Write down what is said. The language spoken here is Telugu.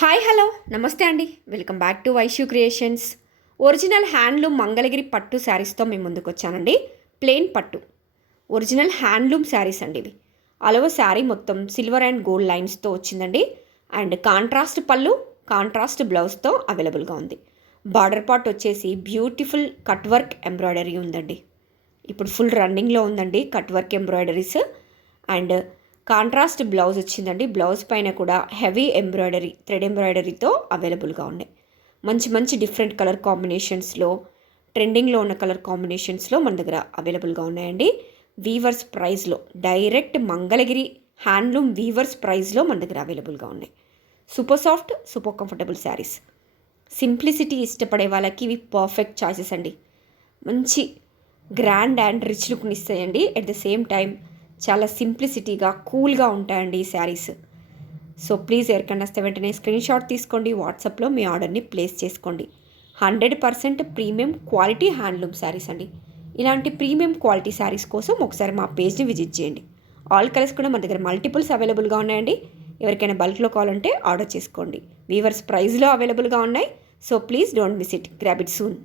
హాయ్ హలో నమస్తే అండి. Welcome back to Vaishu creations. Original handloom Mangalagiri పట్టు శారీస్తో మేము ముందుకు వచ్చానండి. ప్లెయిన్ పట్టు ఒరిజినల్ హ్యాండ్లూమ్ శారీస్ అండి ఇవి. అలవ శారీ మొత్తం సిల్వర్ అండ్ గోల్డ్ లైన్స్తో వచ్చిందండి. అండ్ కాంట్రాస్ట్ పళ్ళు, కాంట్రాస్ట్ బ్లౌజ్తో అవైలబుల్గా ఉంది. బార్డర్ పార్ట్ వచ్చేసి బ్యూటిఫుల్ కట్ వర్క్ ఎంబ్రాయిడరీ ఉందండి. ఇప్పుడు ఫుల్ రన్నింగ్లో ఉందండి cut work embroideries. And contrast blouse వచ్చిందండి. బ్లౌజ్ పైన కూడా హెవీ ఎంబ్రాయిడరీ, థ్రెడ్ ఎంబ్రాయిడరీతో అవైలబుల్గా ఉన్నాయి. మంచి మంచి డిఫరెంట్ కలర్ కాంబినేషన్స్లో, ట్రెండింగ్లో ఉన్న కలర్ కాంబినేషన్స్లో మన దగ్గర అవైలబుల్గా ఉన్నాయండి. వీవర్స్ ప్రైస్లో, డైరెక్ట్ మంగళగిరి హ్యాండ్లూమ్ వీవర్స్ ప్రైస్లో మన దగ్గర అవైలబుల్గా ఉన్నాయి. Super soft, super comfortable sarees. Simplicity ఇష్టపడే వాళ్ళకి ఇవి పర్ఫెక్ట్ చాయిసెస్ అండి. మంచి గ్రాండ్ అండ్ రిచ్ లుక్ని ఇస్తాయండి. ఎట్ ద సేమ్ టైం చాలా సింప్లిసిటీగా, కూల్గా ఉంటాయండి ఈ శారీస్. సో ప్లీజ్ ఎవరికైనా వస్తే వెంటనే స్క్రీన్ షాట్ తీసుకోండి. వాట్సాప్లో మీ ఆర్డర్ని ప్లేస్ చేసుకోండి. 100% ప్రీమియం క్వాలిటీ హ్యాండ్లూమ్ శారీస్ అండి. ఇలాంటి ప్రీమియం క్వాలిటీ శారీస్ కోసం ఒకసారి మా పేజ్ని విజిట్ చేయండి. ఆల్ కలర్స్ కూడా మన దగ్గర మల్టిపుల్స్ అవైలబుల్గా ఉన్నాయండి. ఎవరికైనా బల్క్లో కావాలంటే ఆర్డర్ చేసుకోండి. వీవర్స్ ప్రైస్లో అవైలబుల్గా ఉన్నాయి. So please don't miss it. Grab it soon.